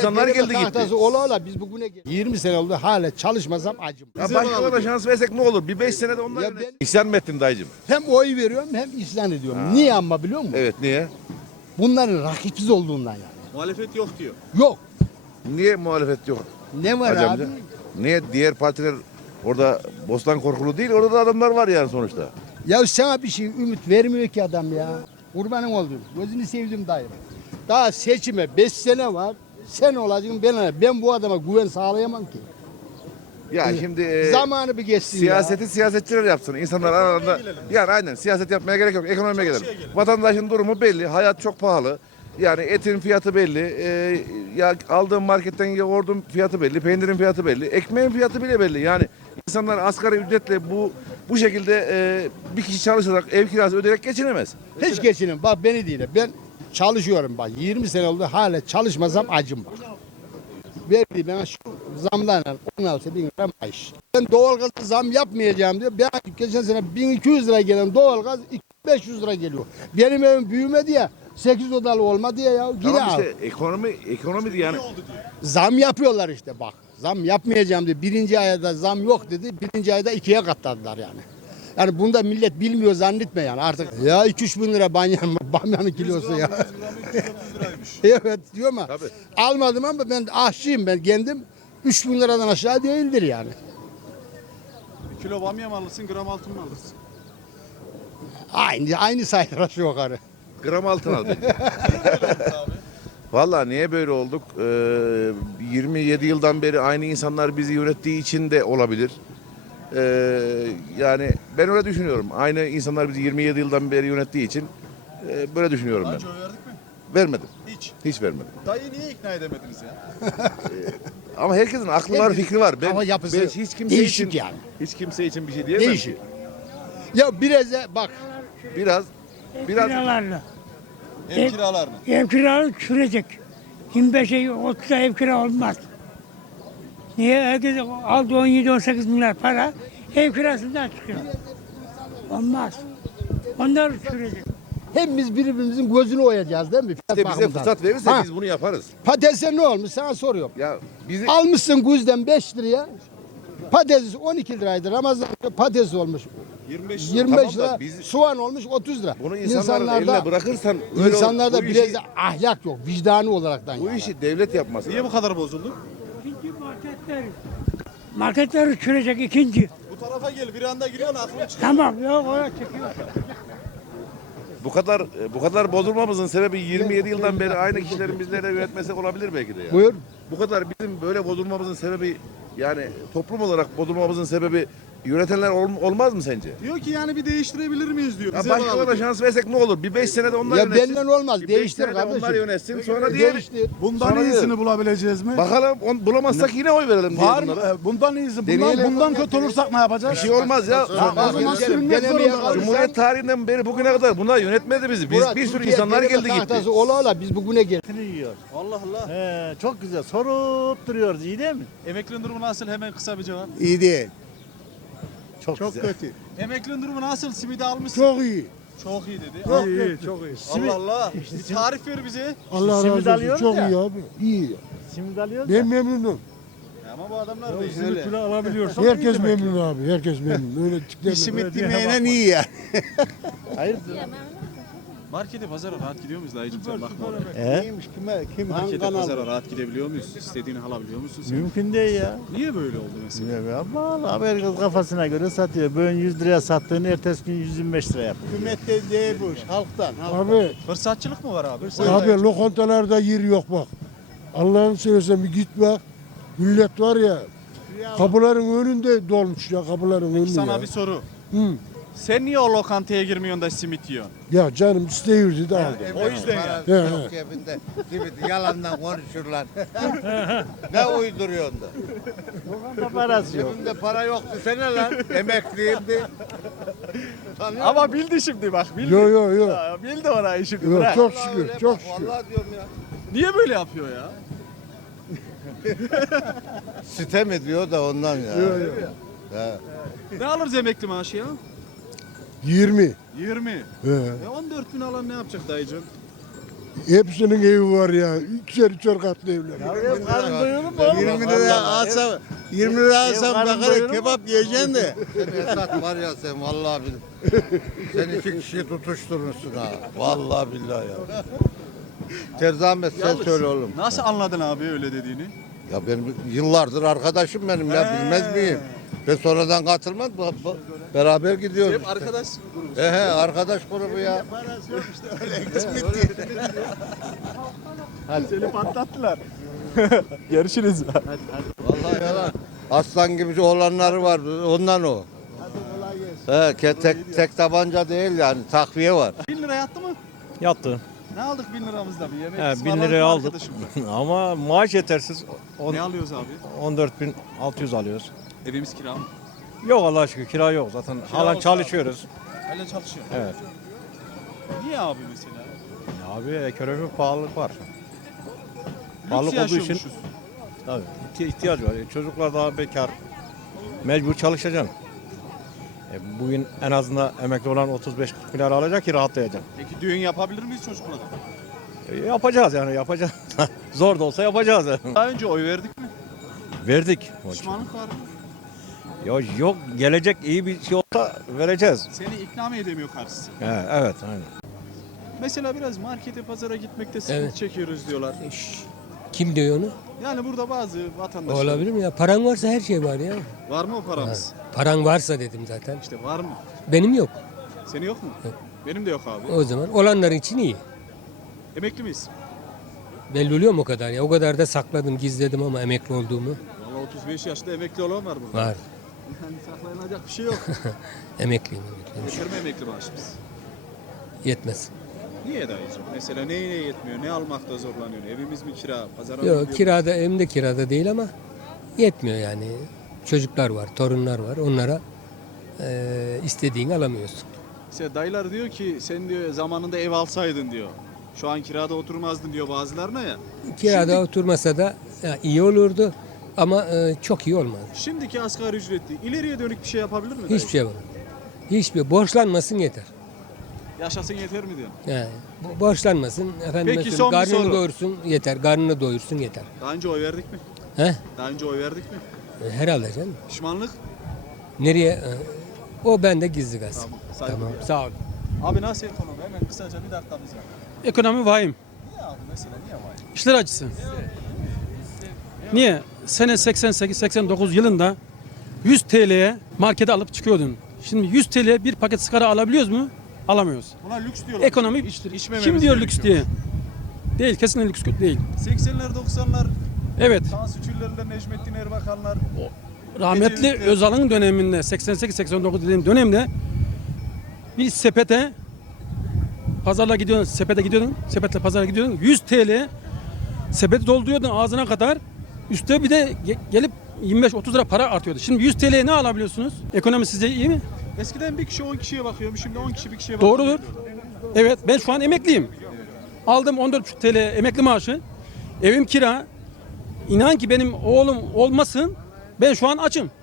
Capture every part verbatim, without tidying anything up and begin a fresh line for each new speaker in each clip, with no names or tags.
insanlar geldi gitti.
Tahtası ola ola biz bugüne gel- yirmi sene oldu hala çalışmasam acım.
Ya başkalarına şans versek ne olur? Bir beş senede onlar
Ya
yönet-
ben-
İsyan mı ettin dayıcım?
Hem oy veriyorum hem isyan ediyorum. Niye ama biliyor musun?
Evet, niye?
Bunların rakipsiz olduğundan yani.
Muhalefet yok diyor.
Yok.
Niye muhalefet yok?
Ne var
Hacı
abi?
amca? Niye diğer partiler orada Bostan Korkulu değil, orada da adamlar var yani sonuçta.
Ya sana bir şey ümit vermiyor ki adam ya. Kurbanın oldum. Gözünü sevdim dayı. Daha seçime beş sene var. Sen olacaksın ben Ben bu adama güven sağlayamam ki.
Ya şimdi e,
Zamanı bir geçsin
siyaseti
ya.
siyasetçiler yapsın. İnsanlar aralarında yani aynen siyaset yapmaya gerek yok. Ekonomiye gelelim. Vatandaşın durumu belli. Hayat çok pahalı. Yani etin fiyatı belli. E, ya aldığım marketten yoğurdun fiyatı belli. Peynirin fiyatı belli. Ekmeğin fiyatı bile belli. Yani insanlar asgari ücretle bu bu şekilde e, bir kişi çalışarak ev kirası ödeyerek geçinemez.
Hiç geçinin. Bak beni dinle. Ben çalışıyorum bak. yirmi sene oldu hala çalışmasam acım bak. Verdi bana şu zamdan on altı bin lira maaş. Ben doğalgaza zam yapmayacağım diyor. Ben geçen sene bin iki yüz lira gelen doğalgaz iki bin beş yüz lira geliyor. Benim evim büyümedi ya. sekiz odalı olmadı ya. ya. Yine
Tamam
al.
işte ekonomi ekonomi yani
Zam yapıyorlar işte bak. Zam yapmayacağım diyor. Birinci ayda zam yok dedi. Birinci ayda ikiye katladılar yani. Yani bunu da millet bilmiyor zannetme yani artık. Ya iki üç bin lira banyan, bamyanın kilosu ya. Evet diyor ama
Tabii.
almadım ama ben aşçıyım ben kendim. üç bin liradan aşağı değildir yani.
Bir kilo bamya mı alırsın, gram altın mı alırsın?
Aynı aynı sayılır aşağı yukarı.
gram altın aldı. Vallahi niye böyle olduk? Ee, yirmi yedi yıldan beri aynı insanlar bizi yönettiği için de olabilir. Ee, yani ben öyle düşünüyorum. Aynı insanlar bizi yirmi yedi yıldan beri yönettiği için e, böyle düşünüyorum
Daha
ben.
önce oy verdik mi?
Vermedim.
Hiç.
Hiç vermedim.
Dayı niye ikna edemediniz ya?
Ama herkesin aklı var,
Herkesin
fikri var. Ben,
kafa yapısı
ben hiç kimse
değişik
için
yani.
hiç kimse için bir şey diyemem.
Değişik. Ya biraz da bak
Biraz biraz
Kiralarla.
Ev kiralarını.
Ev kiraları sürecek. yirmi beşe otuza ev kira olmaz. Niye? Herkes aldı on yedi on sekiz milyar para ev kirasından çıkıyor. Olmaz. Onlar sürecek.
hem biz birbirimizin gözünü oyacağız değil mi? Fiyat
işte bize
bakımından.
fırsat verirse
Ha,
biz bunu yaparız.
patatese ne olmuş sana soruyorum.
Ya bizi
Almışsın güzden beş liraya. Patates on iki liraydı. Ramazan'da patates olmuş
yirmi beş
yirmi beş
Tamam da
lira.
biz-
Soğan olmuş otuz lira.
bunu insanların eline bırakırsan öyle olur.
insanlarda
Bu
biraz
işi-
da ahlak yok. Vicdanı olaraktan
Bu
yani.
işi devlet yapması.
Niye bu kadar bozuldu?
İkinci marketler. Marketler sürecek ikinci.
Bu tarafa gel, bir anda giriyorsun aklım çıkıyor.
Tamam yok oraya çekiyor.
Bu kadar bu kadar bozulmamızın sebebi yirmi yedi yıldan beri aynı kişilerin bizlere yönetmesi olabilir belki de ya.
Buyur.
Bu kadar bizim böyle bozulmamızın sebebi yani toplum olarak bozulmamızın sebebi yönetenler ol- olmaz mı sence?
Diyor ki yani bir değiştirebilir miyiz diyor.
Ya
Bize bağlı
başkalarına
diyor.
şans versek ne olur? Bir beş senede onlar
Ya
yönetsin.
benden olmaz.
Bir beş
Değiştir
senede
kardeşim.
Onlar yönetsin sonra diğer.
Değiştir.
Bundan
Sonra
iyisini
diyor.
bulabileceğiz mi?
Bakalım on, bulamazsak yine oy verelim diye
Var mı?
bunlara.
E, Bundan iyisi. Bundan,
Deneyelim.
bundan kötü olursak ne yapacağız?
Bir şey olmaz ya.
Ya, o zaman sürünmek
Denemeye
zorunda
kalırsan-
Cumhuriyet tarihinden beri bugüne kadar bunlar yönetmedi bizi. Biz
Murat,
bir sürü
Türkiye
insanlar
devlet
geldi gitti.
tahtası ola ola biz bugüne geldik.
yiyor.
Allah Allah.
He, çok güzel. Sorup duruyoruz. İyi değil mi?
Emeklinin durumu nasıl? Hemen kısa bir cevap.
İyi değil.
Çok, güzel.
kötü.
Emeklinin durumu nasıl? Simidi almışsın.
Çok iyi.
Çok iyi dedi.
Çok
iyi,
kötü.
çok iyi. Allah Allah. Bir tarif ver bize.
Allah Simit alıyoruz ya.
abi. İyi.
Simit alıyoruz
Ben
ya.
memnunum.
Ama bu adamlar da iyi.
Öyle. alabiliyorsun.
Herkes memnun abi. Herkes memnun. Öyle tiplerle.
simit
yemeğine iyi ya.
Hayırdır?
Markete, pazara rahat gidiyor muyuz dayıcım sen bakma.
He?
Kime, kim,
Markete, pazara rahat gidebiliyor muyuz? İstediğini alabiliyor musun sen?
Mümkün değil ya.
Niye böyle oldu mesela?
Ya Allah Allah. Herkes kafasına göre satıyor. Bugün yüz liraya sattığını ertesi gün yüz yirmi beş lira yapıyor.
Hükümette değil bu iş. Halktan.
Abi,
Fırsatçılık mı var abi?
abi lokantalarda yer yok bak. Allah'ını seversen bir git bak. Millet var ya, kapıların önünde dolmuş ya, kapıların önünde
Sana
ya.
bir soru.
Hı.
Sen niye o lokantaya girmiyorsun da simit yiyorsun?
Ya canım isteyiyordu da aldım.
O yüzden ya.
He, he.
Cebinde simit yalandan konuşurlar. Ne uyduruyorsun da?
Lokanta parası yok.
Cebimde para yok desene lan. Emekliyimdi.
Ama bildi şimdi bak bildi.
Yo yo yo.
Ya, bildi orayı şimdi
Yo,
bırak.
çok
Vallahi
şükür,
öyle
çok
bak,
şükür.
Vallahi diyorum ya.
Niye böyle yapıyor ya?
Sitem ediyor da ondan ya.
Yo, yo.
He.
Ne alırız emekli maaşı ya?
yirmi.
yirmi.
He.
E on dört bin alan ne yapacak dayıcım?
Hepsinin evi var ya. İkişer üçer katlı evler.
yirmi liraya alsam, yirmi liraya alsam
karnın
bakarım
doyurur mu?
kebap yiyeceksin de. Sen Esat var ya sen vallahi billahi. Sen iki kişiyi tutuşturmuşsun ha. Vallahi billahi ya. Terzamet sen
Yalnız,
söyle oğlum.
Nasıl anladın abi öyle dediğini?
Ya benim yıllardır arkadaşım benim ya bilmez miyim? Ben sonradan katılmam. bu- bu- Beraber gidiyoruz.
Hep arkadaş grubu.
He he arkadaş grubu ya.
Seni patlattılar. Görüşürüz.
Vallahi yalan. Aslan gibi oğlanları var ondan o. He, ke- tek, tek tabanca değil yani takviye var.
bin lira yattı mı?
Yattı.
Ne aldık bin liramızda bir yemek?
He, bin
ısmarladık
liraya
mı
aldık.
arkadaşımla?
Ama maaş yetersiz. On-
Ne alıyoruz abi?
on dört bin altı yüz alıyoruz.
Evimiz kira mı?
Yok Allah'a şükür kira yok zaten. Hala
olsa-
çalışıyoruz.
Hala çalışıyor.
Evet.
Niye abi mesela?
Ya abi ekonomik pahalılık var.
Lüks
Pahalılık olduğu için
yaşıyormuşuz.
tabii ihti- ihtiyaç var. E, Çocuklar daha bekar. Mecbur çalışacaksın. E, bugün en azından emekli olan otuz beş kırk milyar alacak ki rahatlayacak.
Peki düğün yapabilir miyiz çocuklara?
E, yapacağız yani yapacağız. Zor da olsa yapacağız.
Daha önce oy verdik mi?
Verdik.
Pişmanlık var mı?
Ya yok gelecek iyi bir şey olsa vereceğiz.
Seni ikna mı edemiyor karşısı?
He, evet aynen.
Mesela biraz markete, pazara gitmekte sıkıntı
Evet.
çekiyoruz diyorlar.
Kim diyor onu?
Yani burada bazı vatandaşlar...
Olabilir mi ya? Paran varsa her şey var ya.
Var mı o paramız?
Paran varsa dedim zaten.
İşte var mı?
Benim yok.
Senin yok mu?
Yok.
Benim de yok abi.
O zaman olanlar için iyi.
Emekli miyiz?
Belli oluyor mu o kadar ya? O kadar da sakladım, gizledim ama emekli olduğumu.
Valla otuz beş yaşta emekli olan var burada.
Var.
Yani saklanacak bir şey yok.
Emekliyim, emekliyim.
Yeter mi emekli maaşımız?
Yetmez.
Niye dayıcım? Mesela neyine yetmiyor? Ne almakta zorlanıyor? Evimiz mi kira? Pazara mı
Yok
gidiyoruz?
kirada, evim de kirada değil ama yetmiyor yani. Çocuklar var, torunlar var. Onlara eee istediğini alamıyorsun.
Mesela dayılar diyor ki sen diyor zamanında ev alsaydın diyor. Şu an kirada oturmazdın diyor bazılarına ya.
Kirada
Şimdi-
oturmasa da ya, iyi olurdu ama eee, çok iyi olmaz.
Şimdiki asgari ücretli ileriye dönük bir şey yapabilir mi dayı?
Hiçbir şey var. Hiçbir borçlanmasın yeter.
Yaşasın yeter mi diyor?
Yani, bo- borçlanmasın. Efendim
Peki, son bir
karnını
soru.
doyursun yeter. Karnını doyursun yeter.
Daha önce oy verdik mi?
He?
Daha önce oy verdik mi?
E, Herhalde canım.
Pişmanlık?
Nereye? e, O bende gizli gaz.
Tamam. Saygı
Tamam.
duyuyorum.
Sağ ol.
Abi nasıl ekonomi? Hemen kısaca bir dakikamız var.
Ekonomi vahim.
Niye abi mesela niye var?
İşler acısı. Niye? Sene seksen sekiz seksen dokuz yılında yüz T L'ye markete alıp çıkıyordun. Şimdi yüz T L'ye bir paket sigara alabiliyoruz mu? Alamıyoruz.
Buna lüks diyorlar.
Ekonomi
İç, içmememiz
kim diyor lüks
gerekiyor.
diye? Değil, kesinlikle lüks değil.
seksenler doksanlar
Evet.
Tansu Çiller'le Necmettin Erbakanlar
Rahmetli
Gece-
Özal'ın döneminde seksen sekiz seksen dokuz dediğim dönemde bir sepete pazarla gidiyordun, sepete gidiyordun, sepetle pazara gidiyordun. yüz T L sepeti dolduruyordun ağzına kadar. Üste bir de ge- gelip yirmi beş otuz lira para artıyordu. Şimdi yüz T L'ye ne alabiliyorsunuz? Ekonomi sizce iyi mi?
eskiden bir kişi on kişiye bakıyormuş şimdi on kişi bir kişiye bakıyor.
Doğrudur. Evet, ben şu an emekliyim. Aldım on dört buçuk T L emekli maaşı. Evim kira. İnan ki benim oğlum olmasın. Ben şu an açım.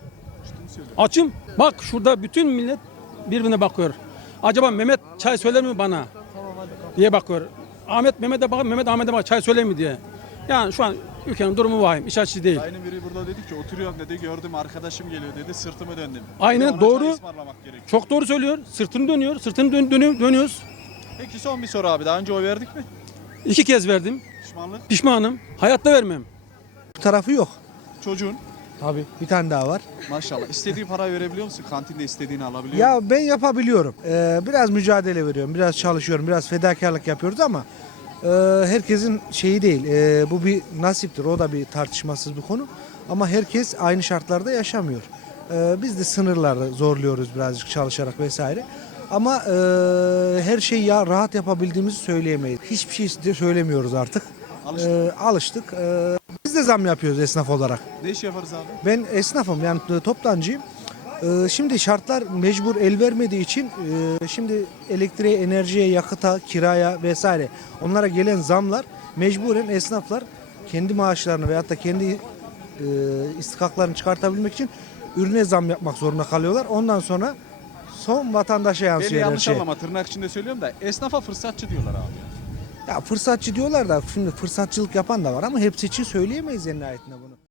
Açım. Bak şurada bütün millet birbirine bakıyor. Acaba Mehmet çay söyler mi bana? Diye bakıyor. Ahmet Mehmet'e bak, Mehmet Ahmet'e bak çay söyler mi diye. Yani şu an ülkenin durumu vahim. İş açıcı değil.
Dayının biri burada dedi ki oturuyorum dedi gördüm arkadaşım geliyor dedi sırtımı döndüm.
Aynen,
Ona
doğru.
çay ısmarlamak gerekiyor.
Çok doğru söylüyor. Sırtını dönüyor. Sırtını dön, dönüyor, dönüyoruz.
Peki son bir soru abi daha önce oy verdik mi?
İki kez verdim.
Pişmanlık.
Pişmanım. Hayatta vermem.
tarafı yok.
Çocuğun
Tabii. Bir tane daha var.
maşallah istediği parayı verebiliyor musun? Kantinde istediğini alabiliyor musun?
Ya ben yapabiliyorum. Ee, biraz mücadele veriyorum, biraz çalışıyorum, biraz fedakarlık yapıyoruz ama e, herkesin şeyi değil. E, bu bir nasiptir. O da bir tartışmasız bir konu. Ama herkes aynı şartlarda yaşamıyor. E, biz de sınırları zorluyoruz birazcık çalışarak vesaire. Ama e, her şeyi ya rahat yapabildiğimizi söyleyemeyiz. Hiçbir şey de söylemiyoruz artık.
Alıştık.
E, alıştık. E, biz de zam yapıyoruz esnaf olarak.
Ne iş yaparız abi?
Ben esnafım yani toptancıyım. Ee, Şimdi şartlar mecbur el vermediği için e, şimdi elektriğe, enerjiye, yakıta, kiraya vesaire onlara gelen zamlar mecburen esnaflar kendi maaşlarını veyahut da kendi e, istikaklarını çıkartabilmek için ürüne zam yapmak zorunda kalıyorlar. Ondan sonra son vatandaşa
Beni
yansıyor her
yanlış
şey.
anlama tırnak içinde söylüyorum da esnafa fırsatçı diyorlar abi.
Ya fırsatçı diyorlar da şimdi fırsatçılık yapan da var ama hepsi için söyleyemeyiz en nihayetinde bunu.